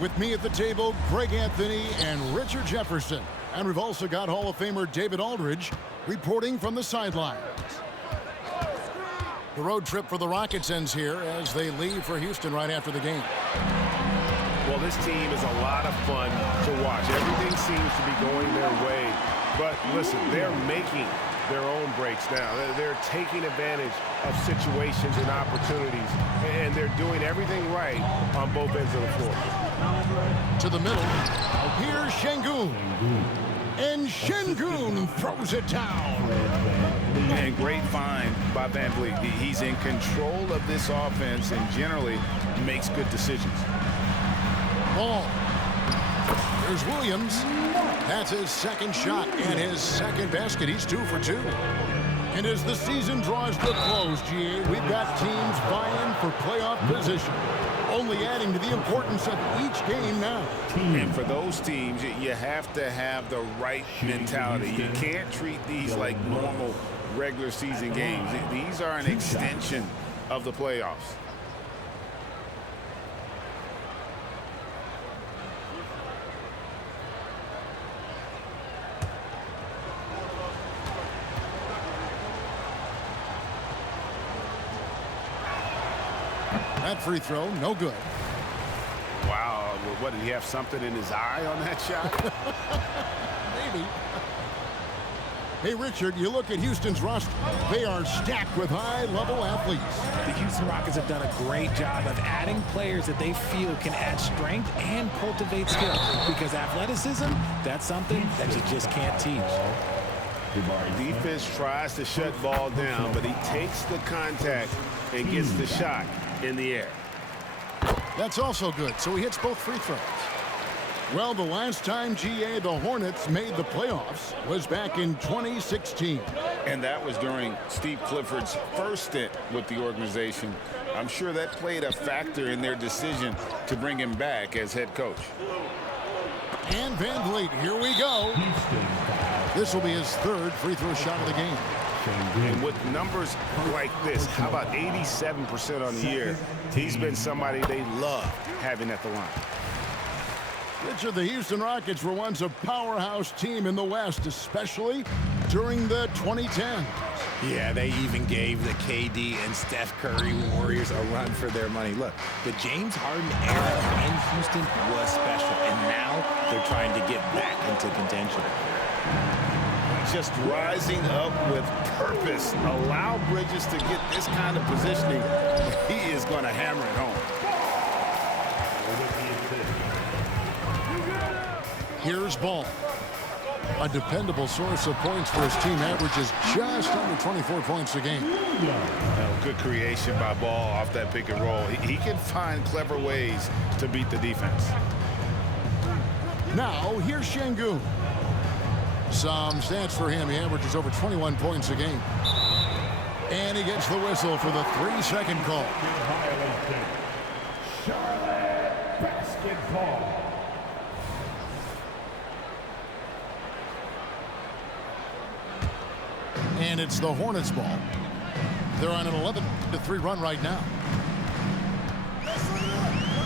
with me at the table, Greg Anthony and Richard Jefferson. And we've also got Hall of Famer David Aldridge reporting from the sidelines. The road trip for the Rockets ends here as they leave for Houston right after the game. Well, this team is a lot of fun to watch. Everything seems to be going their way. But listen, they're making their own breaks now. They're taking advantage of situations and opportunities, and they're doing everything right on both ends of the floor. To the middle, here's Şengün. And Şengün throws it down. And great find by Van Vliet. He's in control of this offense and generally makes good decisions. Ball. Here's Williams. That's his second shot and his second basket. He's 2 for 2. And as the season draws to a close, GA, we've got teams vying for playoff position, only adding to the importance of each game now. And for those teams, you have to have the right mentality. You can't treat these like normal regular season games. These are an extension of the playoffs. That free throw, no good. Wow, what, did he have something in his eye on that shot? Maybe. Hey, Richard, you look at Houston's roster. They are stacked with high-level athletes. The Houston Rockets have done a great job of adding players that they feel can add strength and cultivate skill. Because athleticism, that's something that you just can't teach. Defense tries to shut ball down, but he takes the contact and gets the shot in the air. That's also good, so he hits both free throws. Well, the last time, GA, the Hornets made the playoffs was back in 2016. And that was during Steve Clifford's first stint with the organization. I'm sure that played a factor in their decision to bring him back as head coach. And Van Vliet, here we go. This will be his third free throw shot of the game. And with numbers like this, how about 87% on the year? He's been somebody they love having at the line. Richard, the Houston Rockets were once a powerhouse team in the West, especially during the 2010s. Yeah, they even gave the KD and Steph Curry Warriors a run for their money. Look, the James Harden era in Houston was special, and now they're trying to get back into contention. Just rising up with purpose. Allow Bridges to get this kind of positioning. He is going to hammer it home. Here's Ball. A dependable source of points for his team, averages just under 24 points a game. Good creation by Ball off that pick and roll. He can find clever ways to beat the defense. Now, here's Şengün. Some stats for him. He averages over 21 points a game. And he gets the whistle for the 3-second call. Charlotte basketball. And it's the Hornets ball. They're on an 11-3 run right now.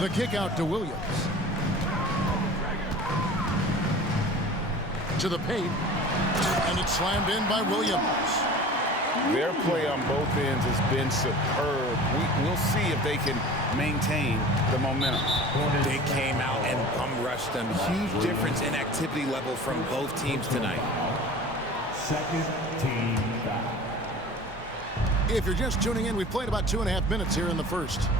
The kick out to Williams. To the paint. And it's slammed in by Williams. Their play on both ends has been superb. We'll see if they can maintain the momentum. They came out and bum-rushed them. Huge difference in activity level from both teams tonight. Second team foul. If you're just tuning in, we've played about 2.5 minutes here in the first.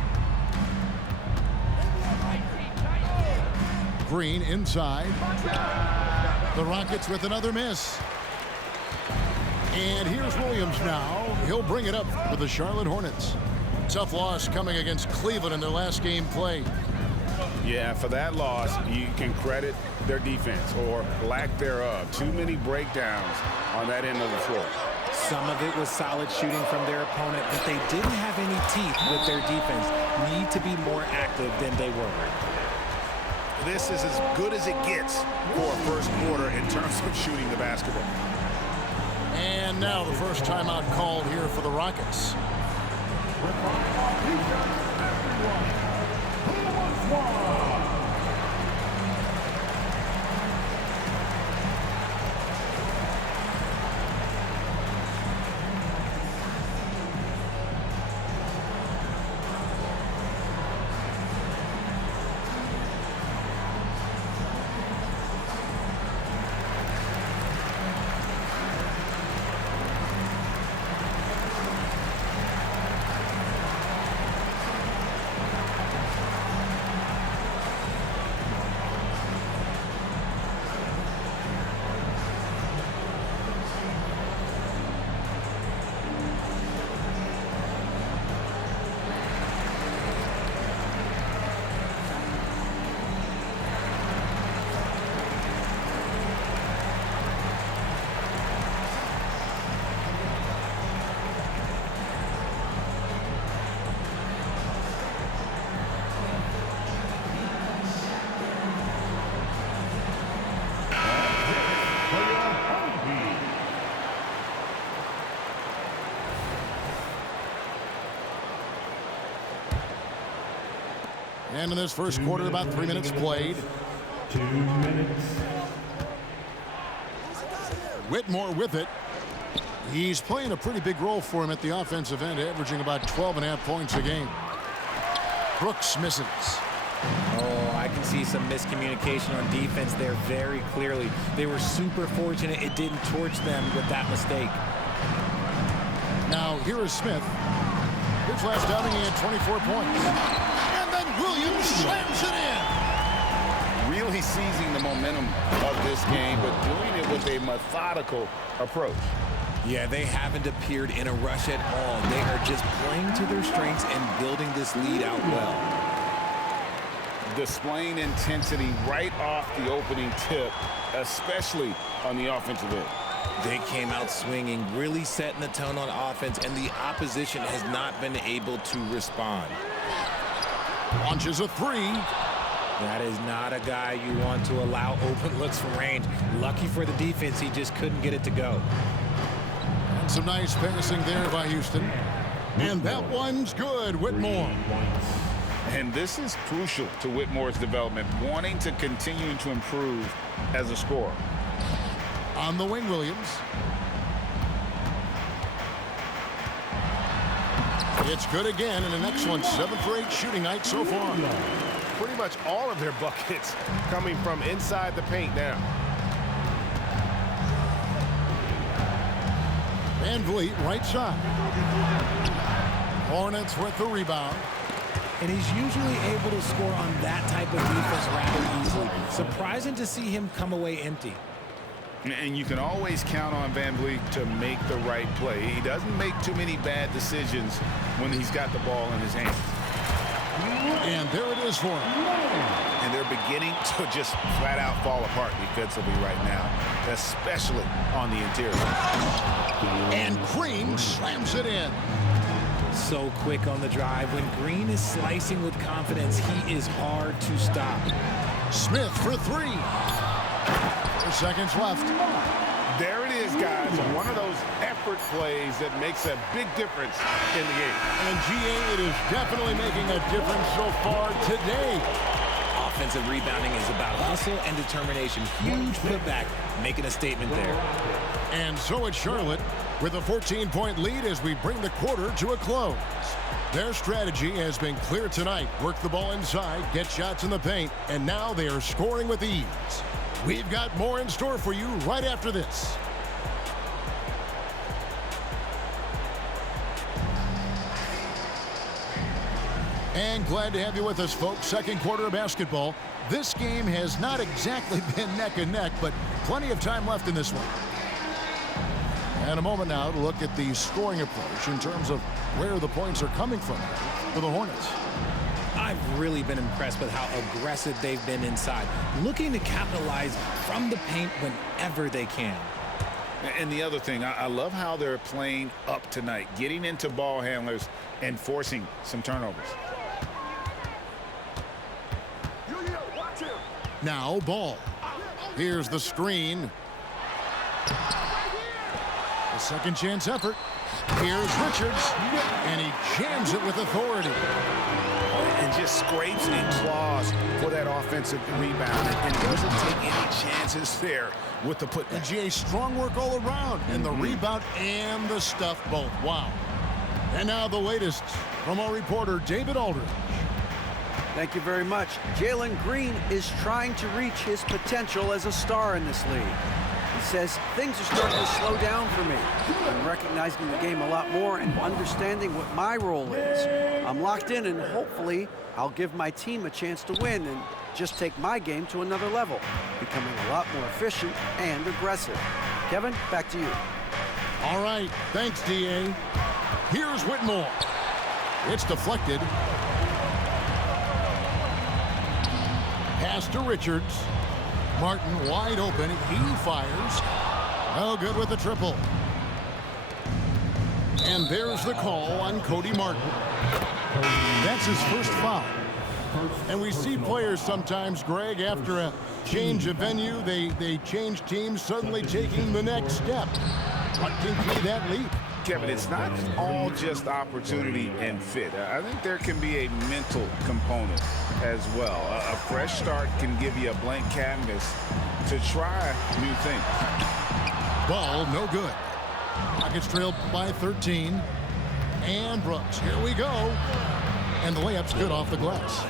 Green inside. The Rockets with another miss. And here's Williams now. He'll bring it up for the Charlotte Hornets. Tough loss coming against Cleveland in their last game played. Yeah, for that loss, you can credit their defense or lack thereof. Too many breakdowns on that end of the floor. Some of it was solid shooting from their opponent, but they didn't have any teeth with their defense. Need to be more active than they were. This is as good as it gets for a first quarter in terms of shooting the basketball. And now the first timeout called here for the Rockets. And in this first quarter, about 3 minutes played. 2 minutes. Whitmore with it. He's playing a pretty big role for him at the offensive end, averaging about 12.5 points a game. Brooks misses. Oh, I can see some miscommunication on defense there very clearly. They were super fortunate it didn't torch them with that mistake. Now, here is Smith. His last outing, he had 24 points. And then Williams slams it in. Really seizing the momentum of this game, but doing it with a methodical approach. Yeah, they haven't appeared in a rush at all. They are just playing to their strengths and building this lead out well. Displaying intensity right off the opening tip, especially on the offensive end. They came out swinging, really setting the tone on offense, and the opposition has not been able to respond. Launches a three. That is not a guy you want to allow open looks from range. Lucky for the defense, he just couldn't get it to go. And some nice passing there by Houston. And that one's good, Whitmore. And this is crucial to Whitmore's development, wanting to continue to improve as a scorer. On the wing, Williams. It's good again, and an excellent 7 for 8 shooting night so far. Pretty much all of their buckets coming from inside the paint now. Van Vliet, right side. Hornets with the rebound. And he's usually able to score on that type of defense rather easily. Surprising to see him come away empty. And you can always count on Van Vliet to make the right play. He doesn't make too many bad decisions when he's got the ball in his hands. And there it is for him. And they're beginning to just flat out fall apart defensively right now, especially on the interior. And Green slams it in. So quick on the drive. When Green is slicing with confidence, he is hard to stop. Smith for three. 4 seconds left. There it is, guys. One of those effort plays that makes a big difference in the game. And GA, it is definitely making a difference so far today. Offensive rebounding is about hustle and determination. Huge putback, making a statement there. And so it's Charlotte with a 14-point lead as we bring the quarter to a close. Their strategy has been clear tonight. Work the ball inside, get shots in the paint, and now they are scoring with ease. We've got more in store for you right after this. And glad to have you with us, folks. Second quarter of basketball. This game has not exactly been neck and neck, but plenty of time left in this one. And a moment now to look at the scoring approach in terms of where the points are coming from for the Hornets. I've really been impressed with how aggressive they've been inside, looking to capitalize from the paint whenever they can. And the other thing, I love how they're playing up tonight, getting into ball handlers and forcing some turnovers. Now ball. Here's the screen. A second chance effort. Here's Richards, and he jams it with authority. And just scrapes and claws for that offensive rebound and doesn't take any chances there with the putback. And GA, strong work all around, and the rebound and the stuff both. Wow. And now the latest from our reporter, David Aldridge. Thank you very much. Jalen Green is trying to reach his potential as a star in this league. He says things are starting to slow down for me. I'm recognizing the game a lot more and understanding what my role is. I'm locked in, and hopefully I'll give my team a chance to win and just take my game to another level, becoming a lot more efficient and aggressive. Kevin, back to you. All right, thanks, DA. Here's Whitmore. It's deflected. Pass to Richards. Martin wide open. He fires. No good with the triple. And there's the call on Cody Martin. That's his first foul. And we see players sometimes, Greg, after a change of venue, they change teams, suddenly taking the next step. What can be that leap? Kevin, it's not all just opportunity and fit. I think there can be a mental component as well. A fresh start can give you a blank canvas to try new things. Ball no good. Rockets trailed by 13. And Brooks, here we go. And the layup's good off the glass.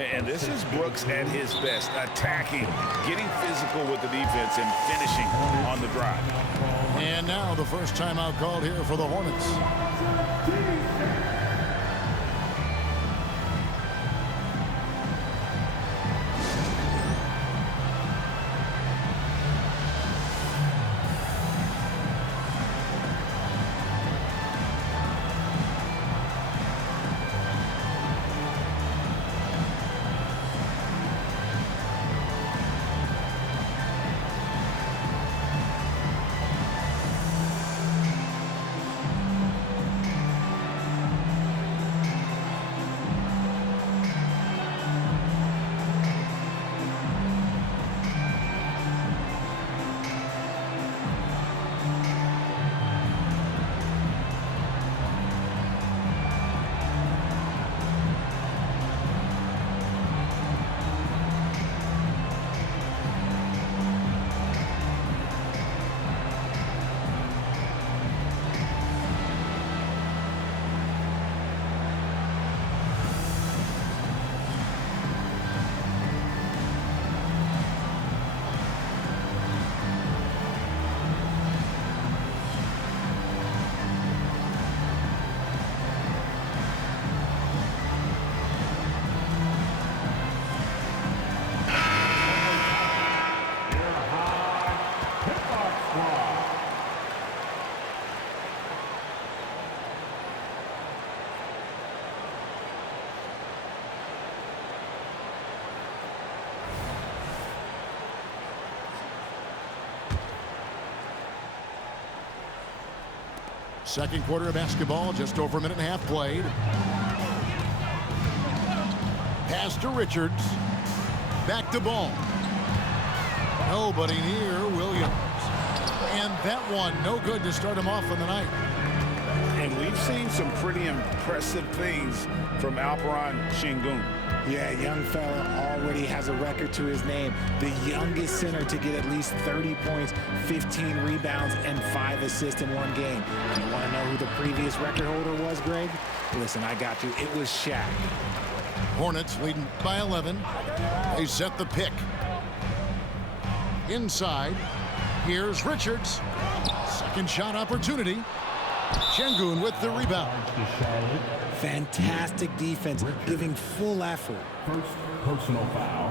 And this is Brooks at his best, attacking, getting physical with the defense, and finishing on the drive. And now the first timeout called here for the Hornets. Second quarter of basketball, just over a minute and a half played. Pass to Richards. Back to Ball. Nobody near Williams. And that one, no good to start him off on the night. And we've seen some pretty impressive things from Alperen Şengün. Yeah, young fella already has a record to his name. The youngest center to get at least 30 points, 15 rebounds, and 5 assists in one game. And you want to know who the previous record holder was, Greg? Listen, I got you. It was Shaq. Hornets leading by 11. They set the pick. Inside, here's Richards. Second shot opportunity. Şengün with the rebound. Fantastic defense, giving full effort. First personal foul.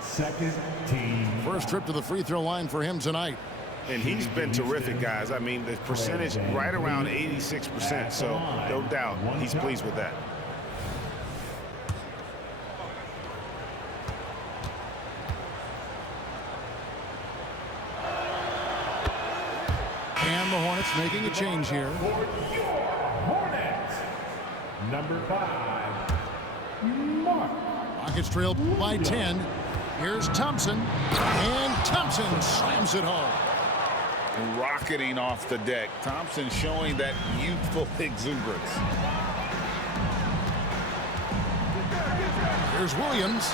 Second team. First trip to the free throw line for him tonight. And he's been terrific, guys. I mean, the percentage right around 86%, so no doubt he's pleased with that. And the Hornets making a change here. Hornets. Number 5. Mark. Rockets trail by 10. Here's Thompson. And Thompson slams it home. Rocketing off the deck. Thompson showing that youthful exuberance. Here's Williams.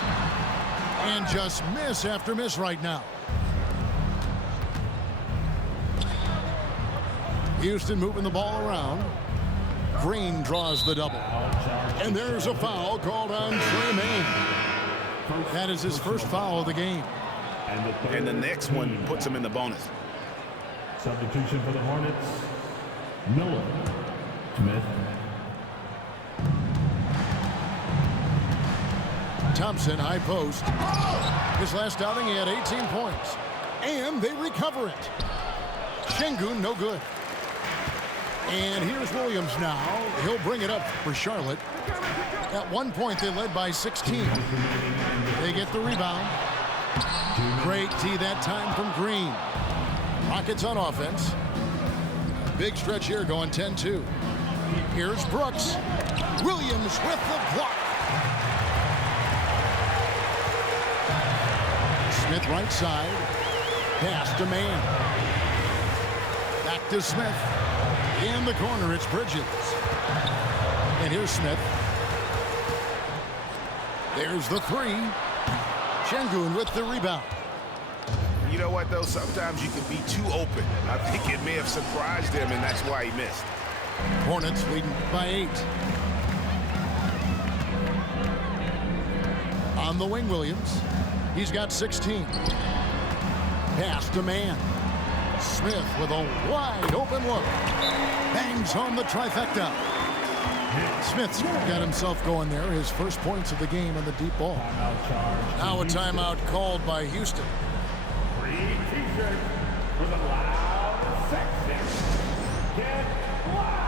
And just miss after miss right now. Houston moving the ball around. Green draws the double. And there's a foul called on Tremaine. That is his first foul of the game. And the next one puts him in the bonus. Substitution for the Hornets. Miller. Smith. Thompson, high post. His last outing, he had 18 points. And they recover it. Şengün, no good. And here's Williams now. He'll bring it up for Charlotte. At one point, they led by 16. They get the rebound. Great D that time from Green. Rockets on offense. Big stretch here going 10-2. Here's Brooks. Williams with the block. Smith right side. Pass to Mann. Back to Smith. In the corner, it's Bridges. And here's Smith. There's the three. Şengün with the rebound. You know what, though? Sometimes you can be too open. I think it may have surprised him, and that's why he missed. Hornets leading by 8. On the wing, Williams. He's got 16. Pass to man. Smith with a wide open look. Bangs home the trifecta. Smith's got himself going there. His first points of the game on the deep ball. Now a timeout called by Houston. Green t-shirt for the loud section. Get loud.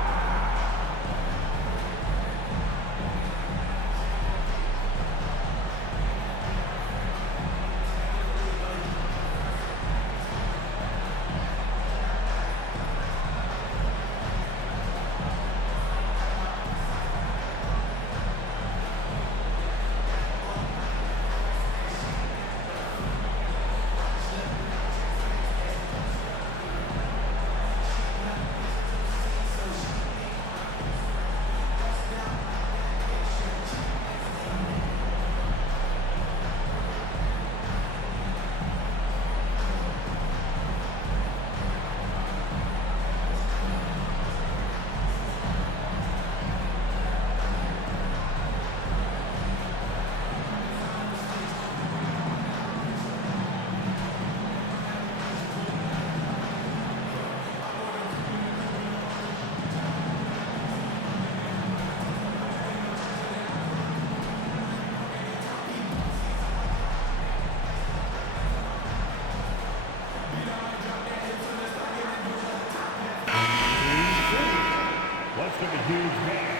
Let's give a huge hand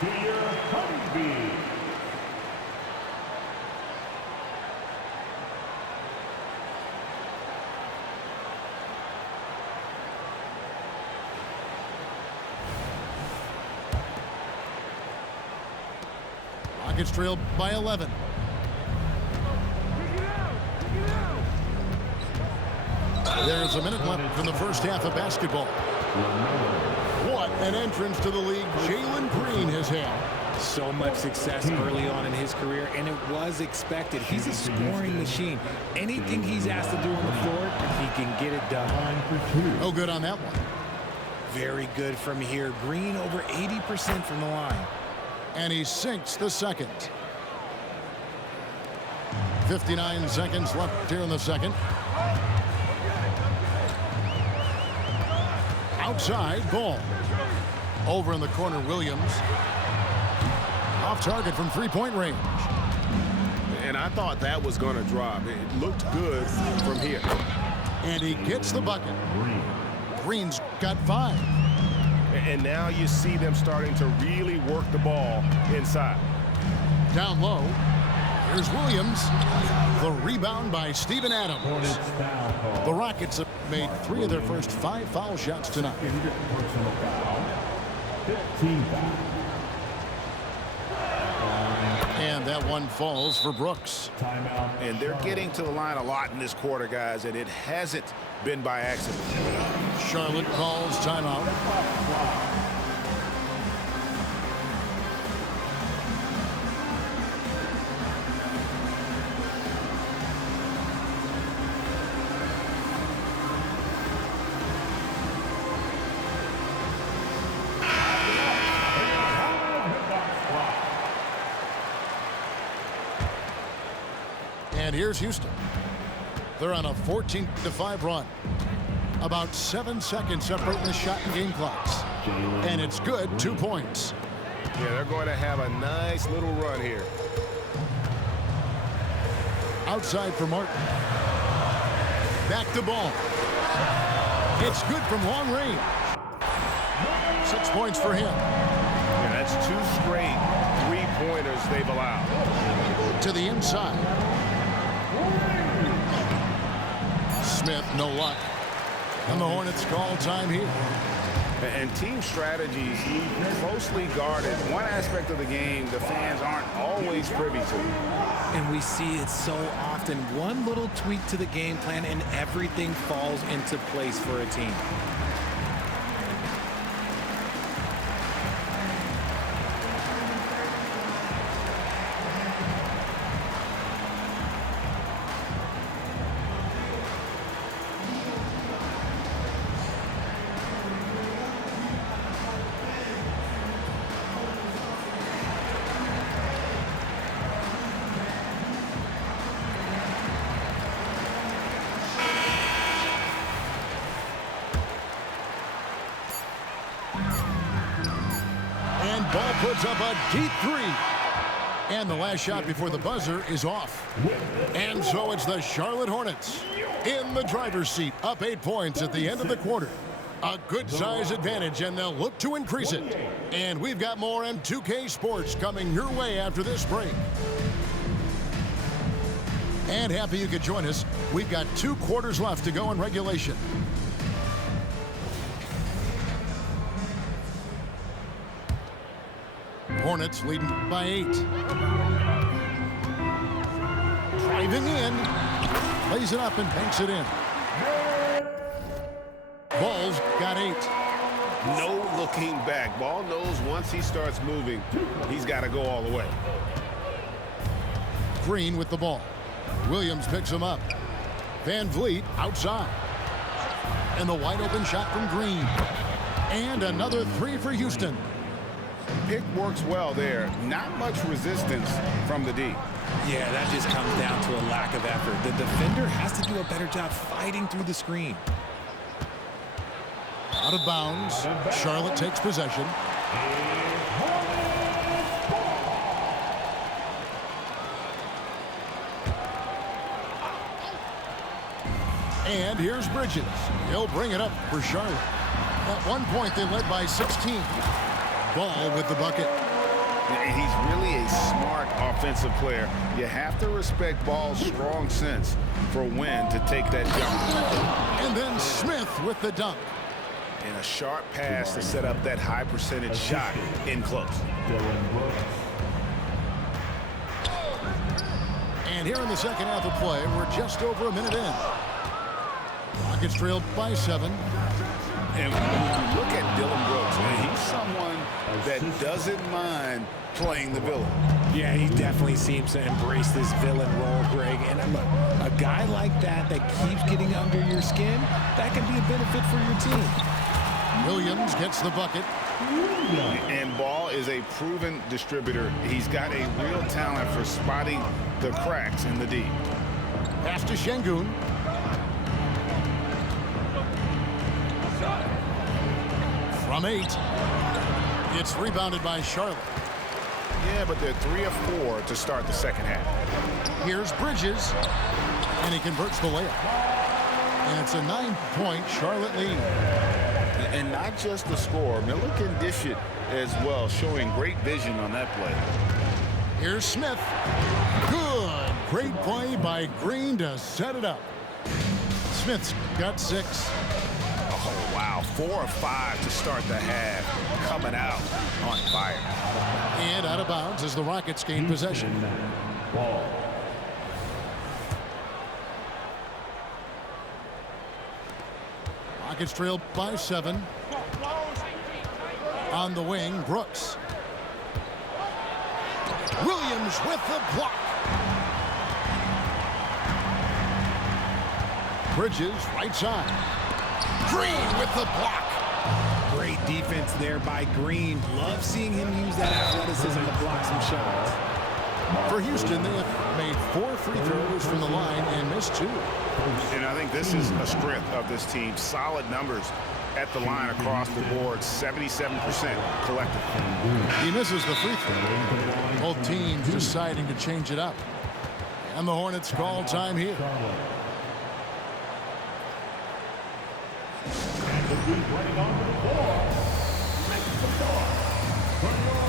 to your honeybee. Rockets trailed by 11. There's a minute left in the first half of basketball. What an entrance to the league Jalen Green has had. So much success early on in his career, and it was expected. He's a scoring machine. Anything he's asked to do on the floor, he can get it done. No good on that one. Very good from here. Green over 80% from the line. And he sinks the second. 59 seconds left here in the second. Outside, ball. Over in the corner, Williams. Off target from three-point range. And I thought that was going to drop. It looked good from here. And he gets the bucket. Green's got 5. And now you see them starting to really work the ball inside. Down low. Here's Williams. The rebound by Steven Adams. The Rockets have made 3 of their first 5 foul shots tonight. Personal foul. 15 foul. And that one falls for Brooks. Timeout. And they're getting to the line a lot in this quarter, guys, and it hasn't been by accident. Charlotte calls timeout. And here's Houston. They're on a 14-5 run. About 7 seconds separating the shot and game clocks. And it's good, 2 points. Yeah, they're going to have a nice little run here. Outside for Martin. Back to ball. It's good from long range. 6 points for him. Yeah, that's 2 straight 3-pointers they've allowed. To the inside. Smith, no luck. And the Hornets call time here. And team strategies closely guarded. One aspect of the game the fans aren't always privy to. And we see it so often. One little tweak to the game plan and everything falls into place for a team. puts up a deep three. And the last shot before the buzzer is off. And so it's the Charlotte Hornets in the driver's seat, up 8 points at the end of the quarter. A good size advantage, and they'll look to increase it. And we've got more M2K Sports coming your way after this break. And happy you could join us. We've got 2 quarters left to go in regulation. Hornets leading by 8. Driving in. Lays it up and banks it in. Ball's got 8. No looking back. Ball knows once he starts moving, he's got to go all the way. Green with the ball. Williams picks him up. Van Vliet outside. And the wide open shot from Green. And another 3 for Houston. Pick works well there. Not much resistance from the D. Yeah, that just comes down to a lack of effort. The defender has to do a better job fighting through the screen. Out of bounds. Charlotte takes possession. And here's Bridges. He'll bring it up for Charlotte. At one point, they led by 16. Ball with the bucket. He's really a smart offensive player. You have to respect Ball's strong sense for when to take that jump. And then Smith with the dunk. And a sharp pass to set up that high percentage shot in close. And here in the second half of play, we're just over a minute in. Rockets trailed by 7. And when you look at Dylan Brooks, man, he's someone that doesn't mind playing the villain. Yeah, he definitely seems to embrace this villain role, Greg. And look, a guy like that keeps getting under your skin, that can be a benefit for your team. Williams gets the bucket. And Ball is a proven distributor. He's got a real talent for spotting the cracks in the D. Pass to Şengün. From 8. It's rebounded by Charlotte. Yeah, but they're 3 of 4 to start the second half. Here's Bridges. And he converts the layup. And it's a 9-point Charlotte lead. And not just the score. Miller can dish it as well, showing great vision on that play. Here's Smith. Good. Great play by Green to set it up. Smith's got 6. Oh, wow. 4 of 5 to start the half. Coming out on fire. And out of bounds as the Rockets gain possession. Ball. Rockets trailed by 7. On the wing, Brooks. Williams with the block. Bridges, right side. Green with the block. Great defense there by Green. Love seeing him use that athleticism to block some shots. For Houston, they have made 4 free throws from the line and missed 2. And I think this is a strength of this team. Solid numbers at the line across the board, 77% collectively. He misses the free throw. Both teams deciding to change it up. And the Hornets call time here. Running onto the floor. Makes the ball. From your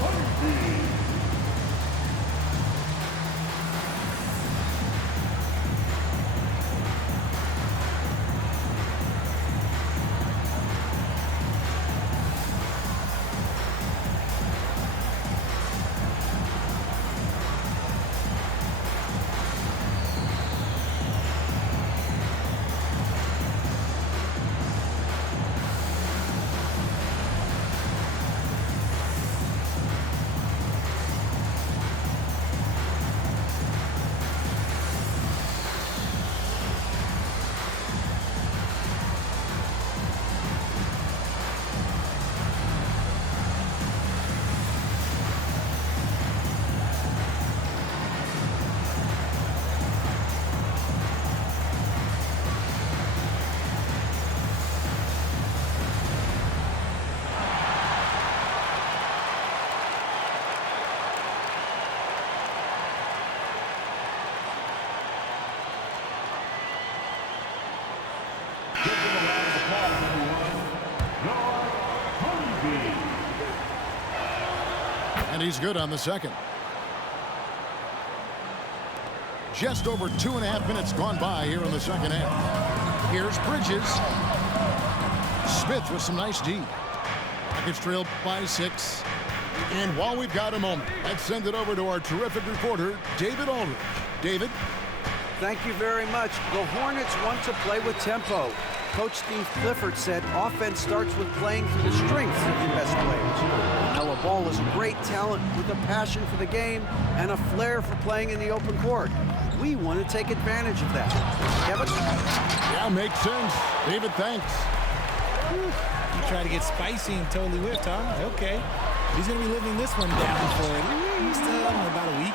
home team. your honeybee. And he's good on the second. Just over 2.5 minutes gone by here in the second half. Here's Bridges. Smith with some nice D. Rockets trail by 6. And while we've got a moment, let's send it over to our terrific reporter, David Aldridge. David? Thank you very much. The Hornets want to play with tempo. Coach Steve Clifford said offense starts with playing to the strengths of your best players. Ella Ball is a great talent with a passion for the game and a flair for playing in the open court. We want to take advantage of that. Kevin? Yeah, makes sense. David, thanks. You try to get spicy and totally whipped, huh? Okay. He's going to be living this one down for at least about a week.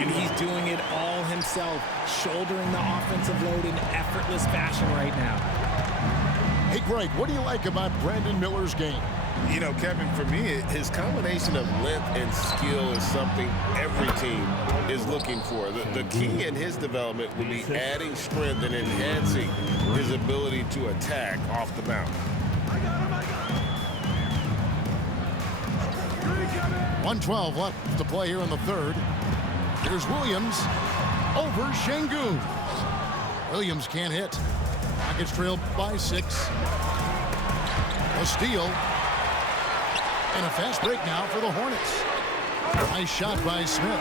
And he's doing it all himself, shouldering the offensive load in effortless fashion right now. Hey, Greg, what do you like about Brandon Miller's game? You know, Kevin, for me, his combination of length and skill is something every team is looking for. The key in his development will be adding strength and enhancing his ability to attack off the bounce. 1:12 left to play here in the third. Here's Williams over Şengün. Williams can't hit. Rockets trail by 6. A steal. And a fast break now for the Hornets. Nice shot by Smith.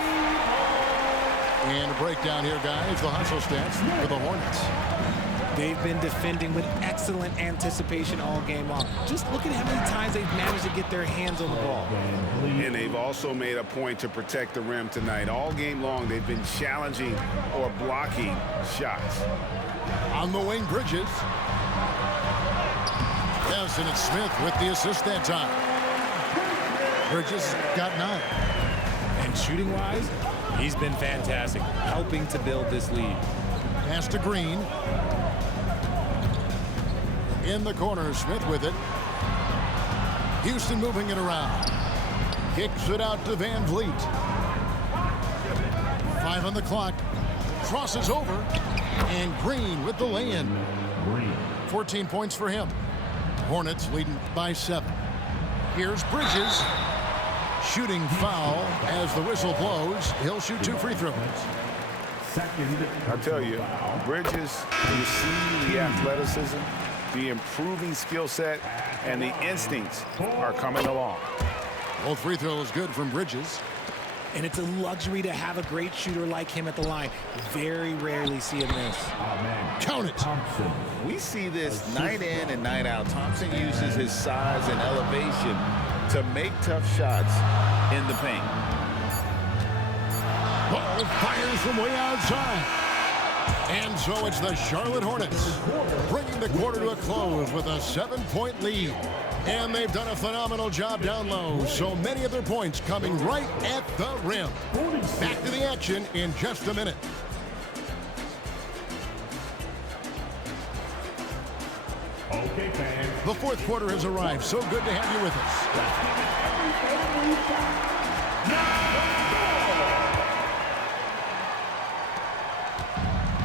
And a breakdown here, guys. The hustle stats for the Hornets. They've been defending with excellent anticipation all game long. Just look at how many times they've managed to get their hands on the ball. And they've also made a point to protect the rim tonight. All game long, they've been challenging or blocking shots. On the wing, Bridges. Yes, and it's Smith with the assist that time. Bridges got 9. And shooting-wise, he's been fantastic, helping to build this lead. Pass to Green. In the corner, Smith with it. Houston moving it around. Kicks it out to Van Vliet. 5 on the clock. Crosses over. And Green with the lay-in. 14 points for him. Hornets leading by 7. Here's Bridges. Shooting foul as the whistle blows. He'll shoot 2 free throws. I'll tell you, Bridges, you see the athleticism, the improving skill set, and the instincts are coming along. Both free throws good from Bridges. And it's a luxury to have a great shooter like him at the line. Very rarely see him miss. Count it. We see this night in and night out. Thompson uses his size and elevation to make tough shots in the paint. Ball fires from way outside. And so it's the Charlotte Hornets bringing the quarter to a close with a 7-point lead. And they've done a phenomenal job down low. So many of their points coming right at the rim. Back to the action in just a minute. Okay, fans. The fourth quarter has arrived. So good to have you with us.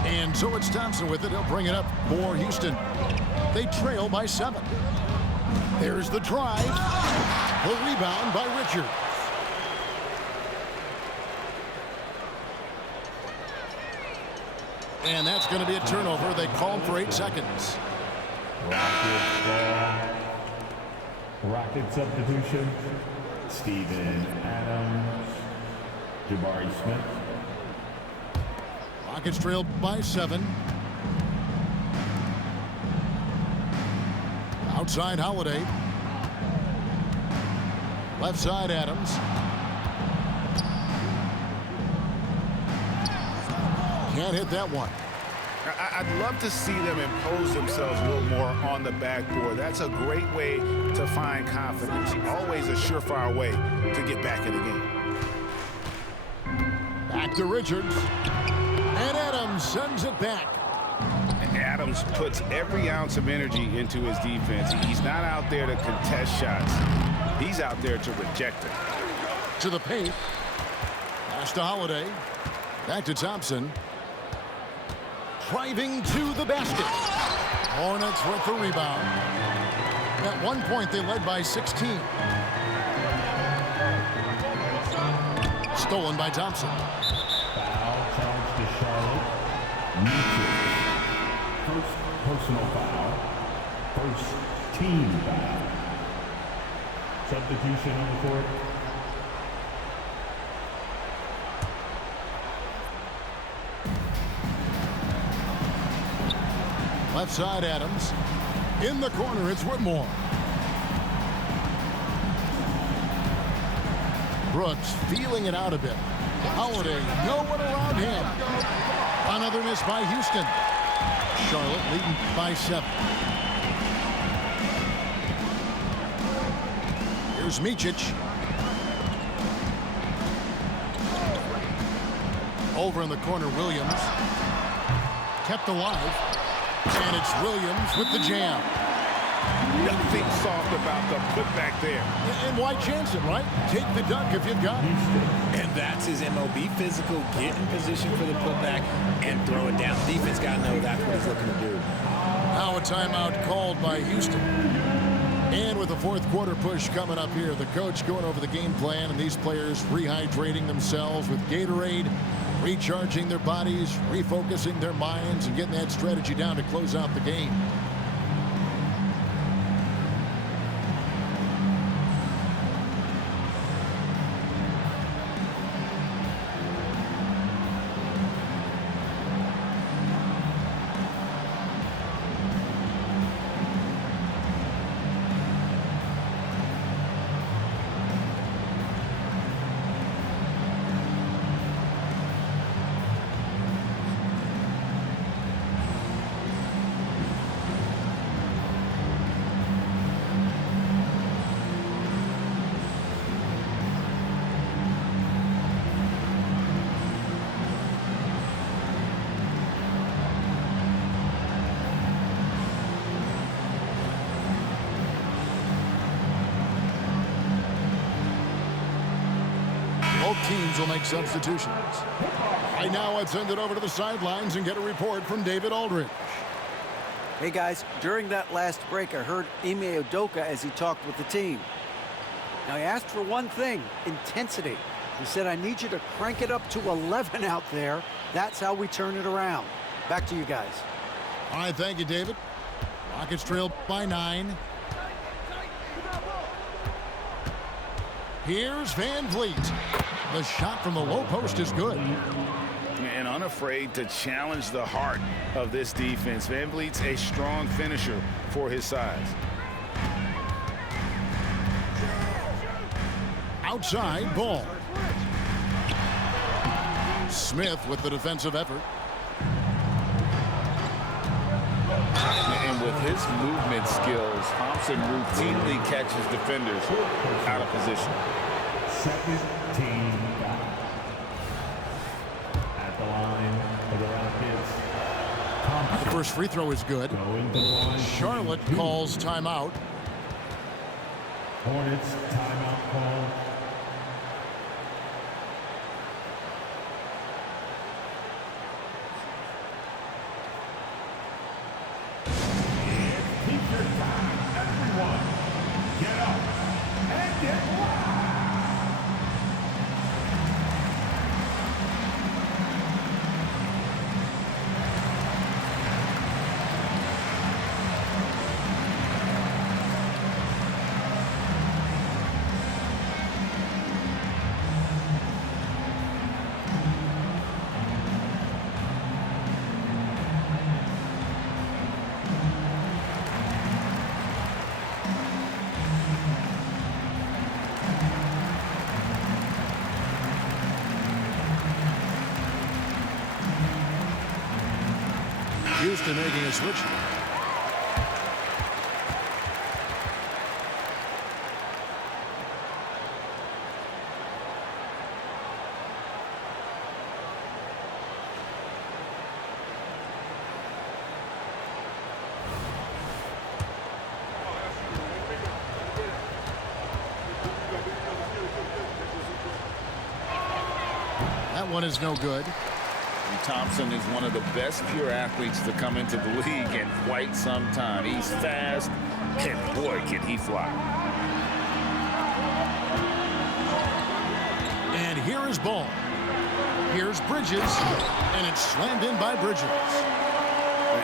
And so it's Thompson with it. He'll bring it up for Houston. They trail by 7. There's the drive. The rebound by Richards. And that's going to be a turnover. They call him for 8 seconds. Rocket substitution. Steven Adams. Jabari Smith. Rockets trail by 7. Outside Holiday. Left side Adams. Can't hit that one. I'd love to see them impose themselves a little more on the backboard. That's a great way to find confidence. Always a surefire way to get back in the game. Back to Richards. And Adams sends it back. Adams puts every ounce of energy into his defense. He's not out there to contest shots. He's out there to reject it. To the paint. Pass to Holiday. Back to Thompson. Driving to the basket. Hornets with the rebound. At one point, they led by 16. Stolen by Thompson. Foul charge to Charlotte. First personal foul. First team foul. Substitution on the court. Left side, Adams. In the corner, it's Whitmore. Brooks feeling it out a bit. Holiday, no one around him. Another miss by Houston. Charlotte leading by 7. Here's Micic. Over in the corner, Williams. Kept alive. And it's Williams with the jam. Nothing soft about the putback there. And why chance it, right? Take the dunk if you've got it. And that's his MO. Be physical, get in position for the putback, and throw it down. Defense got to know that's what he's looking to do. Now a timeout called by Houston. And with the fourth quarter push coming up here, the coach going over the game plan, and these players rehydrating themselves with Gatorade, recharging their bodies, refocusing their minds, and getting that strategy down to close out the game. Both teams will make substitutions. Right now, let's send it over to the sidelines and get a report from David Aldridge. Hey guys, during that last break, I heard Ime Udoka as he talked with the team. Now he asked for one thing, intensity. He said, I need you to crank it up to 11 out there. That's how we turn it around. Back to you guys. All right, thank you, David. Rockets trail by 9. Here's Van Vliet. The shot from the low post is good. And unafraid to challenge the heart of this defense. Van Vliet's a strong finisher for his size. Outside, ball. Smith with the defensive effort. And with his movement skills, Thompson routinely catches defenders out of position. Second team foul. At the line for the Rockets. Thompson. The first free throw is good. Going to the line. Charlotte calls timeout. Hornets timeout call. Teacher time, everyone. Get up and get loud. Houston making a switch. That one is no good. Thompson is one of the best pure athletes to come into the league in quite some time. He's fast, and boy, can he fly. And here is ball. Here's Bridges, and it's slammed in by Bridges.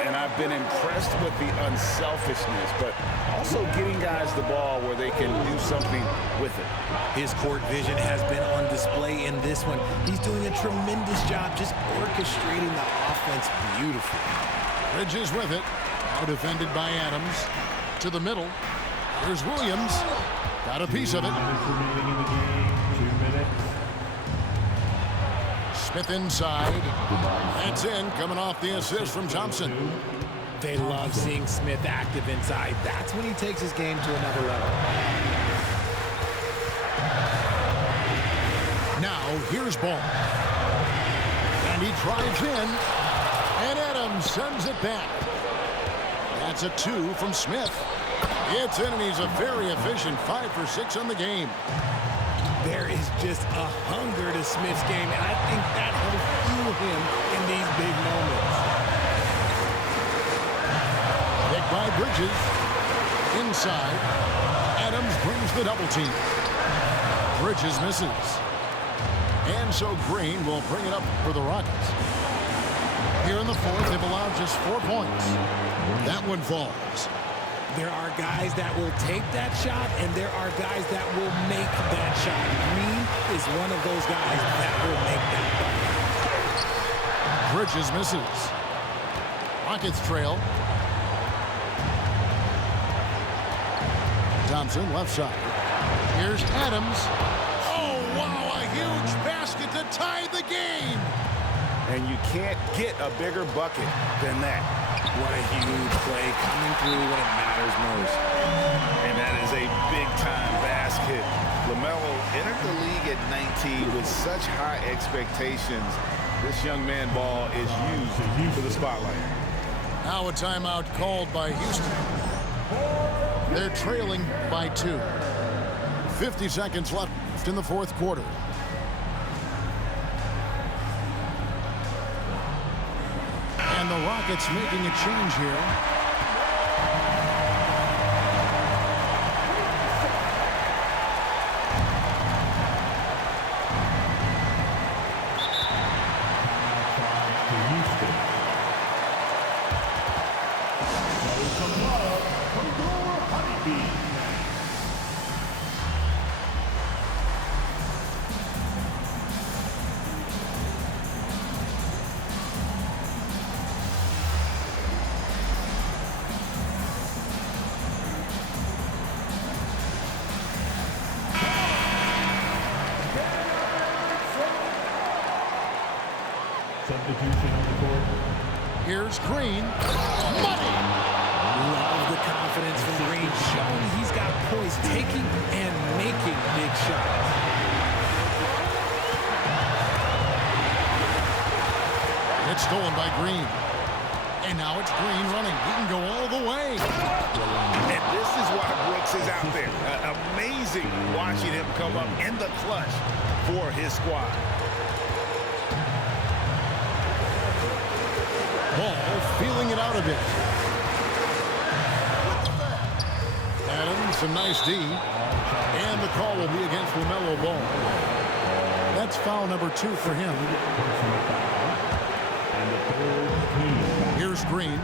And I've been impressed with the unselfishness, but also getting guys the ball where they can do something with it. His court vision has been on display in this one. He's doing a tremendous job just orchestrating the offense beautifully. Bridges with it. Now defended by Adams. To the middle. Here's Williams. Got a piece of it. 2 minutes remaining in the game. 2 minutes. Smith inside. That's in, coming off the assist from Thompson. They love seeing Smith active inside. That's when he takes his game to another level. Now, here's ball. And he drives in. And Adams sends it back. That's a 2 from Smith. It's in, and he's a very efficient 5 for 6 on the game. There is just a hunger to Smith's game, and I think that will fuel him in these big moments. Picked by Bridges. Inside. Adams brings the double team. Bridges misses. And so Green will bring it up for the Rockets. Here in the fourth, they've allowed just 4 points. That one falls. There are guys that will take that shot, and there are guys that will make that shot. Green is one of those guys that will make that shot. Bridges misses. Rockets trail. Thompson, left side. Here's Adams. Oh, wow, a huge basket to tie the game. And you can't get a bigger bucket than that. What a huge play coming through when it matters most. And that is a big-time basket. LaMelo entered the league at 19 with such high expectations. This young man ball is used for the spotlight. Now a timeout called by Houston. They're trailing by 2. 50 seconds left in the fourth quarter. And the Rockets making a change here. Substitution on the court. Here's Green. Money! Love the confidence from Green, showing he's got poise, taking and making big shots. It's stolen by Green. And now it's Green running. He can go all the way. And this is why Brooks is out there. Amazing watching him come up in the clutch for his squad. Ball feeling it out a bit. Adams, a nice D. And the call will be against LaMelo Ball. That's foul number 2 for him. Here's Green.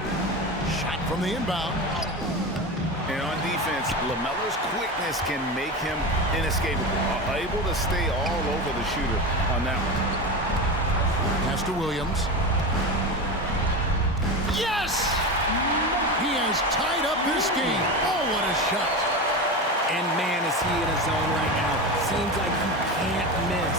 Shot from the inbound. And on defense, LaMelo's quickness can make him inescapable. Able to stay all over the shooter on that one. Pass to Williams. Yes! He has tied up this game. Oh, what a shot. And man, is he in a zone right now. Seems like he can't miss.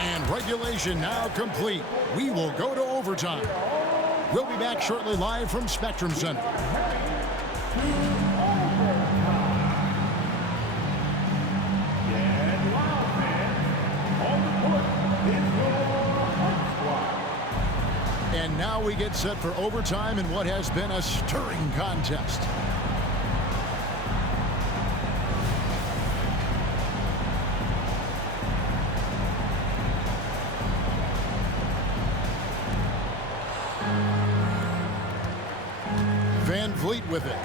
And regulation now complete. We will go to overtime. We'll be back shortly live from Spectrum Center. And now we get set for overtime in what has been a stirring contest. Vliet with it.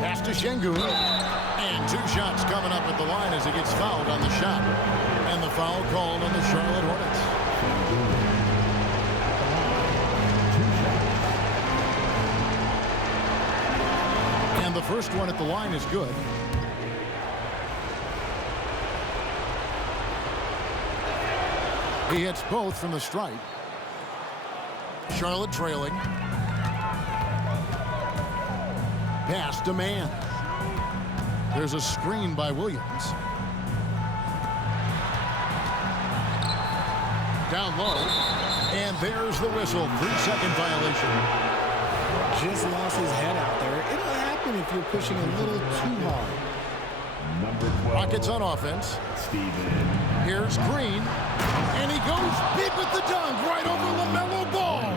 Pass to Şengün. And 2 shots coming up at the line as he gets fouled on the shot. And the foul called on the Charlotte Hornets. And the first one at the line is good. He hits both from the stripe. Charlotte trailing. Pass to Mann. There's a screen by Williams. Down low. And there's the whistle. 3-second violation. Just lost his head out there. It'll happen if you're pushing a little too hard. Number 12. Rockets on offense. Steven. Here's Green. And he goes big with the dunk right over LaMelo Ball.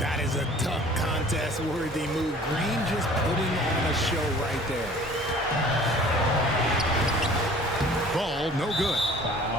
That is a tough contest-worthy move. Green just putting on a show right there. Ball no good. Foul.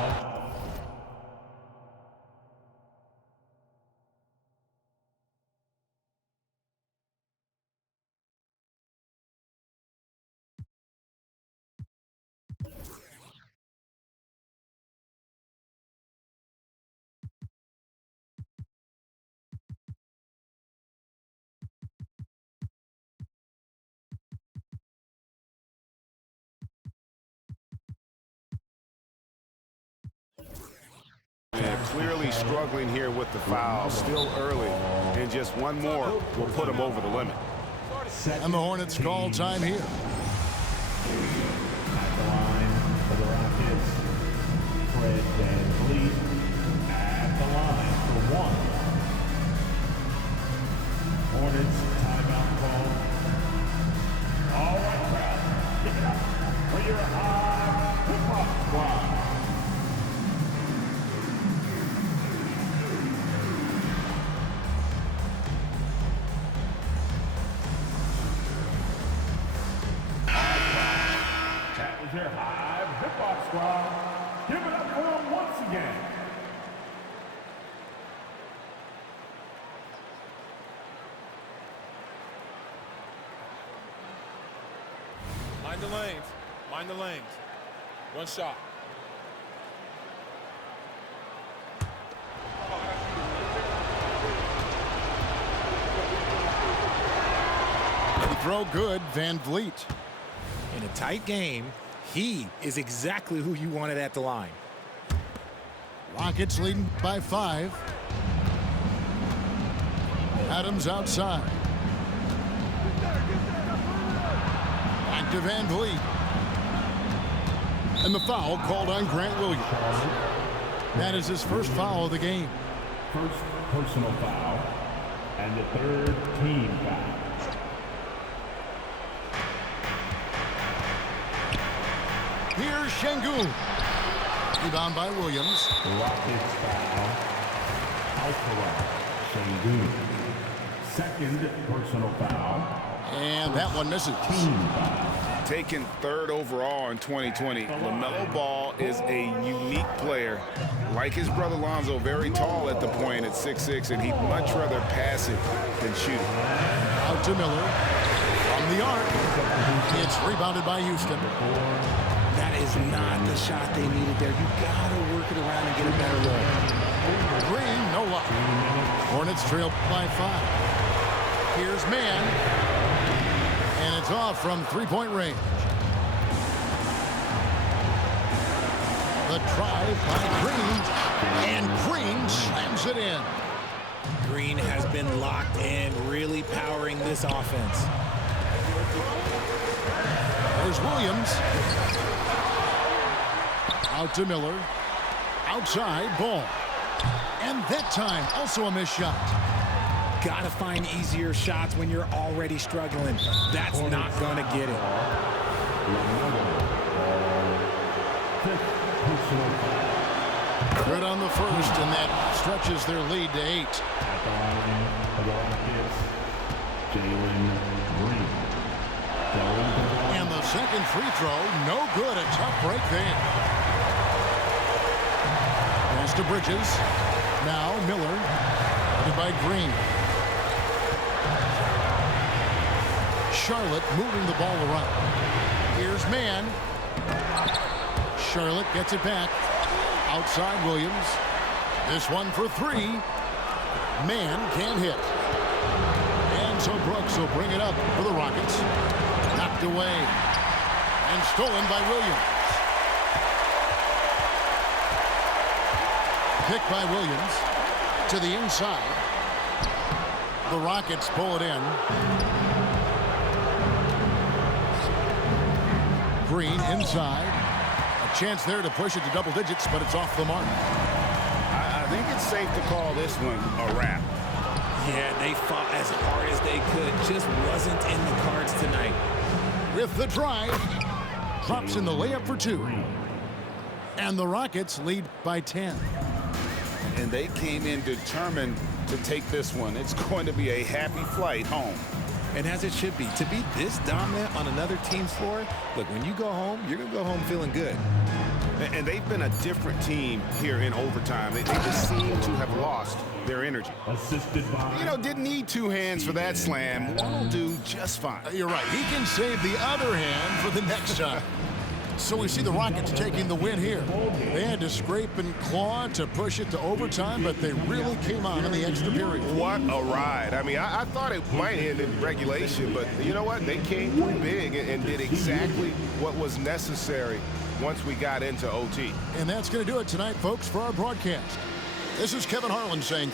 And clearly struggling here with the foul. Still early. And just one more will put him over the limit. And the Hornets call time here. At the line for the Rockets, Fred VanVleet at the line for 1. Hornets timeout call. All right, crowd, pick it up for your hip-hop squad. Your Hive hip-hop squad. Give it up for them once again. Mind the lanes. Mind the lanes. One shot. Throw good, VanVleet. In a tight game, he is exactly who you wanted at the line. Rockets leading by 5. Adams outside. Back to VanVleet. And the foul called on Grant Williams. That is his first foul of the game. First personal foul and the 3rd team foul. Here's Şengün. Rebound by Williams. Rockets foul. Alcaraz, Şengün. Second personal foul. And that one misses. Team foul. Taken 3rd overall in 2020, LaMelo Ball is a unique player. Like his brother Lonzo, very tall at the point at 6'6", and he'd much rather pass it than shoot it. Out to Miller. From the arc. It's rebounded by Houston. That is not the shot they needed there. You gotta work it around and get a better look. Green, no luck. Hornets trail by 5. Here's Mann. And it's off from 3-point range. The drive by Green. And Green slams it in. Green has been locked in, really powering this offense. There's Williams. Out to Miller. Outside, Ball. And that time, also a missed shot. Gotta find easier shots when you're already struggling. That's not gonna get it. Good on the first, and that stretches their lead to 8. At the line for the Rockets, Jalen Green. And the second free throw, no good. A tough break there. Pass to Bridges. Now Miller. By Green. Charlotte moving the ball around. Here's Mann. Charlotte gets it back. Outside Williams. This one for three. Mann can't hit. And so Brooks will bring it up for the Rockets. Knocked away. And stolen by Williams. Picked by Williams. To the inside. The Rockets pull it in. Green inside. A chance there to push it to double digits, but it's off the mark. I think it's safe to call this one a wrap. Yeah, they fought as hard as they could. Just wasn't in the cards tonight. With the drive. Drops in the layup for two. And the Rockets lead by 10. And they came in determined to take this one. It's going to be a happy flight home. And as it should be. To be this dominant on another team's floor, look, when you go home, you're going to go home feeling good. And they've been a different team here in overtime. They just seem to have lost their energy. Assisted by... You know, didn't need two hands for that slam. One will do just fine. You're right. He can save the other hand for the next time. So we see the Rockets taking the win here. They had to scrape and claw to push it to overtime, but they really came on in the extra period. What a ride. I mean, I thought it might end in regulation, but you know what? They came through big and did exactly what was necessary once we got into OT. And that's going to do it tonight, folks, for our broadcast. This is Kevin Harlan saying